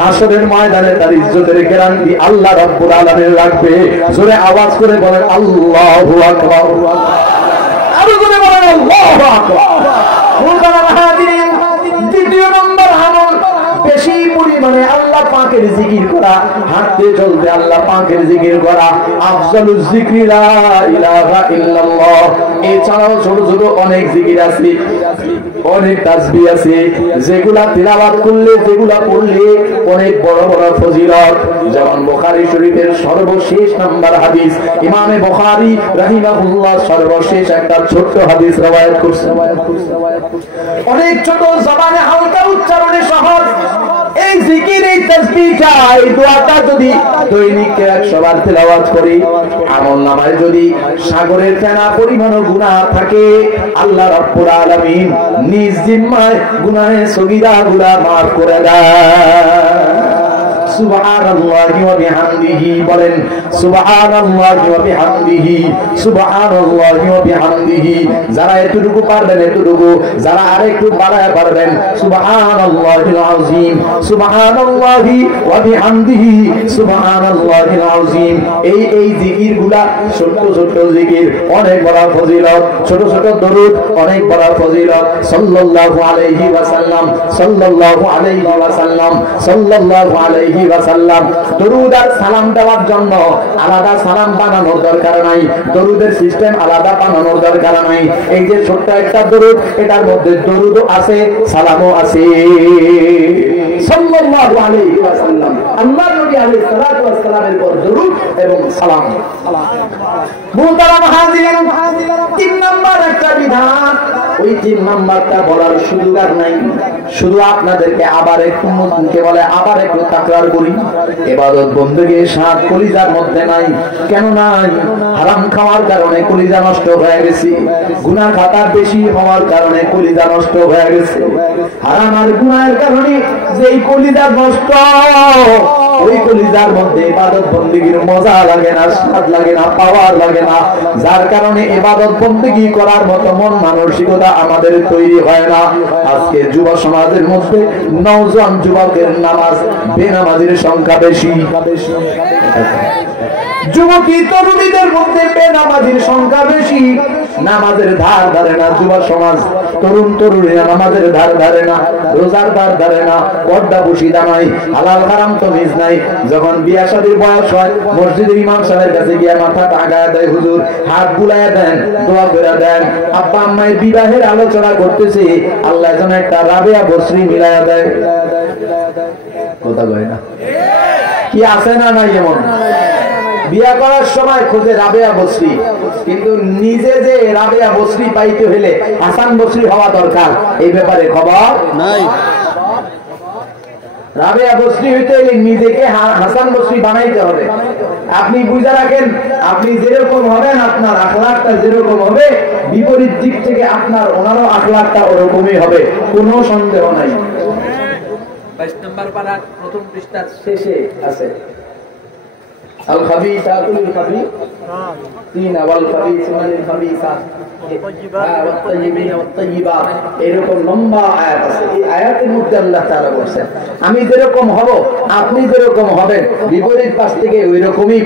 হাসরের ময়দানে তার ইজ্জতের গ্যারান্টি আল্লাহ রাব্বুল আলামিন রাখবে। জোরে আওয়াজ করে বলেন আল্লাহু আকবার। আরো জোরে বলেন আল্লাহু আকবার। দ্বিতীয় নম্বর আমল বেশি পরিমাণে আল্লাহ পাকের জিকির করা, হাঁটতে চলতে আল্লাহ পাকের জিকির করা। আফজালুজ যিকরি লা ইলাহা ইল্লাল্লাহ। এছাড়াও ছোট ছোট অনেক জিকির আছে, অনেক তাসবিহ আছে, যেগুলা তিলাওয়াত করলে, যেগুলা পড়লে অনেক বড় বড় ফজিলত। যেমন বুখারী শরীফের সর্বশেষ নাম্বার হাদিস, ইমামে বুখারী রাহিমাহুল্লাহ সর্বশেষ একটা ছোট্ট হাদিস রওয়ায়াত করছেন। অনেক ছোট, জবানে হালকা, উচ্চারণে সহজ। এই জিকির, এই তাসবিহটা, এই দোয়াটা যদি দৈনিক 100 বার তেলাওয়াত করি, আমলনামায় যদি সাগরের ফেনা পরিমাণ গুনাহ থাকে, আল্লাহ রাব্বুল আলামিন নিজ জিম্মায় গুনাহে সগীরাগুলা মাফ করে দেয়। সুবহানাল্লাহি ওয়া বিহামদিহি বলেন সুবহানাল্লাহি ওয়া বিহামদিহি, সুবহানাল্লাহি ওয়া বিহামদিহি। যারা এতটুকু পারবেন এতটুকু, যারা আরেকটু বাড়ায় পারবেন সুবহানাল্লাহিল আযীম, সুবহানাল্লাহি ওয়া বিহামদিহি, সুবহানাল্লাহিল আযীম। এই জিকিরগুলা ছোট ছোট জিকির, অনেক বড় ফজিলত। ছোট ছোট দরুদ, অনেক বড় ফজিলত। সাল্লাল্লাহু আলাইহি ওয়াসাল্লাম, সাল্লাল্লাহু আলাইহি ওয়াসাল্লাম, সাল্লাল্লাহু আলাইহি ওয়াসাল্লাম। দরুদ আর সালাম দেওয়ার জন্য আলাদা সালাম বানানোর দরকার নাই, দরুদের সিস্টেম আলাদা বানানোর দরকার নাই। এই যে ছোট্ট একটা দরুদ, এটার মধ্যে দরুদও আছে, সালামও আছে। সাল্লাল্লাহু আলাইহি ওয়াসাল্লাম, আল্লাহর নবী আলাইহিস সালাতু ওয়াস সালামের পর দরুদ এবং সালাম। মুহতারাম হাজিরিন, 3 নাম্বার একটা বিধান, ওই 3 নাম্বারটা বলার সুযোগ আর নাই। শুধু আপনাদেরকে আবার একটু মুখে বলে আবার একটু তাকরার করি, ইবাদত বندگی স্বাদ কলিজার মধ্যে নাই। কেন নাই? হারাম খাওয়ার কারণে কলিজা নষ্ট হয়ে গেছে, গুনাহ খাতা বেশি হওয়ার কারণে কলিজা নষ্ট হয়ে গেছে। হারাম আর গুনাহের কারণে যেই কলিজা নষ্ট, ওই কলিজার মধ্যে ইবাদত বندگির মজা লাগে না, স্বাদ লাগে না, পাওয়ার লাগে না। যার কারণে ইবাদত বندگি করার মতো মন মানসিকতা আমাদের তৈরি হয় না। আজকে যুব সমাজের মধ্যে নওজোয়ান যুবকের নামাজ বেনামাজির সংখ্যা বেশি। যুবতী তরুণীদের মধ্যে বেনামাজির সংখ্যা বেশি। নামাজের ধার ধারে না যুব সমাজ, তরুণ তরুণীরা নামাজের ধার ধারে না, রোজার ধার ধারে না, পর্দা বসিদা নাই, হালাল হারাম তো মিজ নাই। যখন বিয়া শাদীর বয়স হয়, মসজিদের ইমাম সাহেবের কাছে গিয়ে মাথাটা আগায় দেয়, হুজুর হাত বুলাইয়া দেন, দোয়া করে দেন। আব্বা আম্মায় বিবাহের আলোচনা করতেছে, আল্লাহ যেন একটা রাবেয়া বসরি মিলাইয়া দেয়। কথা কয় না? কি আছে না নাই? এমন বিয়া করার সময় খোঁজে রাবেয়া বসরি, কিন্তু নিজে যে রাবেয়া বসরি পাইতে হলে হাসান বসরি হওয়া দরকার, এই ব্যাপারে খবর নাই। রাবেয়া বসরি হইতে হলে নিজেকে হাসান বসরি বানাইতে হবে। আপনি বুঝে রাখেন, আপনি যেরকম হবেন আপনার আখলাকটা যেরকম হবে, বিপরীত দিক থেকে আপনার ওনারও আখলাকটা ওরকমই হবে, কোনো সন্দেহ নাই। 22 নম্বর পারার প্রথম পৃষ্ঠার শেষে আছে আল খাবিসাতুল খাবিসিন ওয়াল খাবিসুনাল খাবিসাত ওয়াত তাইয়িবিন ওয়াত তাইয়িবাত, এরকম লম্বা আয়াত আছে। এই আয়াতের মধ্যে আল্লাহ তাআলা বলেছেন আমি যেরকম হব আপনি যেরকম হবেন, বিপরীত পাশ থেকে ওই রকমই